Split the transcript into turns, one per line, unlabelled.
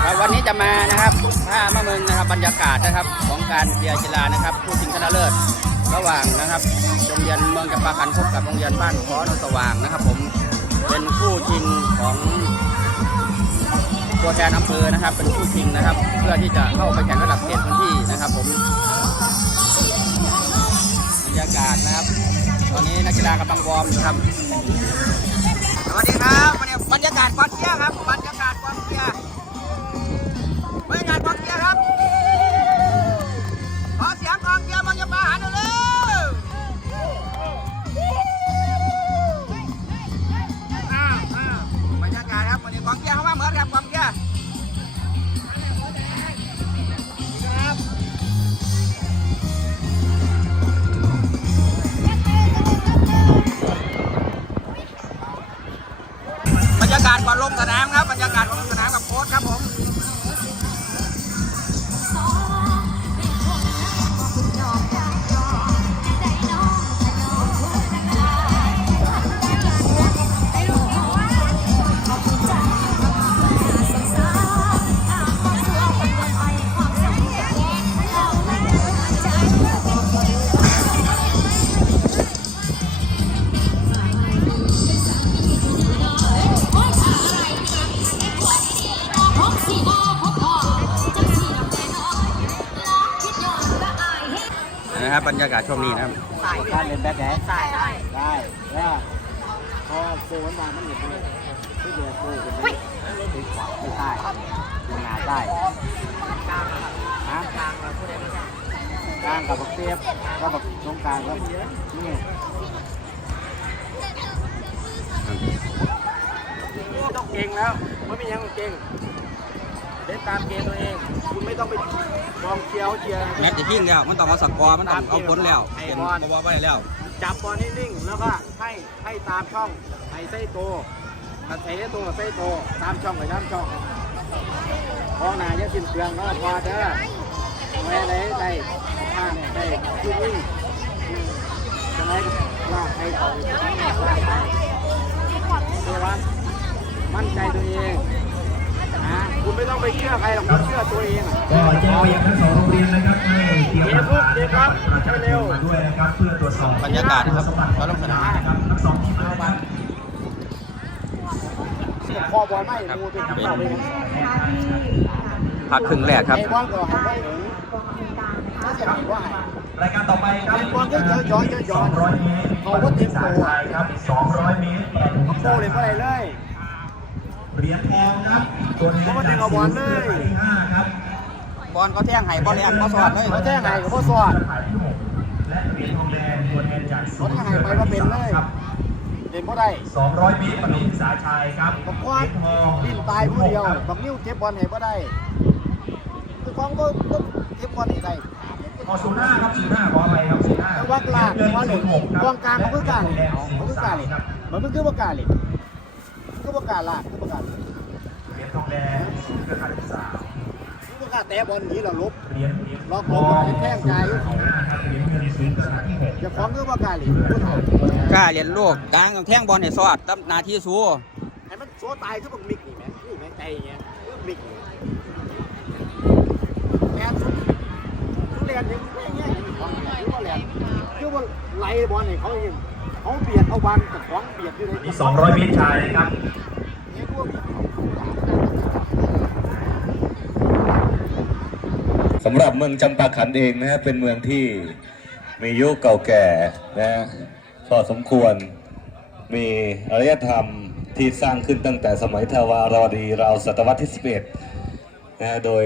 วันนี้จะมานะครับท่ามะเมืองนะครับบรรยากาศนะครับของการเชียร์กีฬานะครับผู้ชิงชนะเลิศระหว่างนะครับโรงเรียนเมืองจำปาขันพบกับโรงเรียนบ้านขอนนสว่างนะครับผมเป็นคู่ชิงของตัวแทนอำเภอนะครับเป็นคู่ชิงนะครับเพื่อที่จะเข้าไปแข่งระดับเขตพื้นที่นะครับผมบรรยากาศนะครับตอนนี้นักกีฬากำลังวอร์มอยู่ครับสวัสดีครับวันนี้บรรยากาศกองเชียร์ครับบรรยากาศกองเชียร์บรรยากาศกองเชียร์ครับขอเสียงกองเชียร์มันจะมาหาเร็วบรรยากาศครับวันนี้กองเชียร์เข้ามาเหมือนครับกองเชียร์บรรยากาศก่อนลงสนามครับบรรยากาศก่อนลงสนามกับโค้ชครับผมนะครับบรรยากาศช่วงนี้นะครับการเล่นแบ็คแฮนด์ได้แล้วพอโซ่มามันหยุดเลยที่เดือดโซ่เป็นตีขวาไม่ได้เป็นงาได้กลางฮะกลางเราพูดได้ไหมกลางกับบักเตียบก็บักตรงกลางครับนี่ต้องเก่งแล้วไม่มียังเก่งเล่นตามเกมตัวเองคุณไม่ต้องไปมองเชียวแมตช์จะทิ้งแล้วมันต้องเอาสกอร์มันต้องเอาผลแล้วเป็นบอลไปแล้วจับบอลนิ่งๆแล้วก็ให้ตามช่องให้ไส้โตถ้าใส่ไส้โตกับไส้โตตามช่องกับตามช่องพอหนาจะสิ้นเปลืองแล้วพอเด้อไม่ได้ข้างได้ยุ่งวิ่งจะไหนว่าให้เขาตัววัดมั่นใจตัวเองคุณไม่ต้องไปเชื่อใครหรอกคุณเชื่อตัวเอง
ก็แจ้งไปยังทั้งสองโรงเรียนนะครับให้เตรียมหลักฐานนะครับประชาชนมาด้วยนะครับเพื่อตรวจสอบบรรยากาศนะครับก็ลงสนามนะครับทั้งสองทีมนะครับ
พอบอลไม่ดูเป็นพักครึ่งแรกครับ
รายการต่อไปครับ200 เมตรเขาก็ทีมชายครับ200 เมตร
โตเลยเมื่อไรเลย
เหรียญทองครับตัวนี้จาก
บอลเลย
ที่5ครับ
บอลเขาแท่งไห้บอลแรงเขาสอดเลยเขาแท่งไห้กับเขาสอด
และเหรียญทองแดงตัวแทนจาก
เขาแท่งไห้ไปก็เป็นเลยเด่นเพราะได้
200 เมตรปฐมศึกษาชายครับ
กับควานดิ้นตายผู้เดียวกับนิ้วเจ็บบอลไห้ก็ได้คือความก็เจ็บบอลไห้ได้
05ครับ05ขออะไรครับ05
วักลากว่าเลยกองกลางเขาคือการเลยเขาคือการเลยมันคือประกาศเลยคือประกาศละคือประกาศ
เหรียญทองแดงศูนย์การศึกษา
คือประกาศแต่บอลนี้เราลบ
เหรียญ
ล็อกลบแท่งใจ
เหรียญเงินศูนย์การศึกษาที่6
อย่าฟ้องคือประกาศเลยกล้าเรียนโลกกลางกับแท่งบอลให้สอดตั้งนาทีสู้ให้มันโซ่ตายคือบังมิกนี่แม่คือแม่ใจอย่างเงี้ยมิกแม่ทุเรียนอย่างเงี้ยคือว่าเรียนคือว่าไล่บอลให้เขาเองเขาเบียดเอาบอลกับของเบียดอยู่ใน
นี่200 เมตรชายครับสำหรับเมืองจำปาขันเองนะเป็นเมืองที่มีอายุเก่าแก่นะพอสมควรมีอารยธรรมที่สร้างขึ้นตั้งแต่สมัยทวารวดีราวศตวรรษที่ 11นะโดย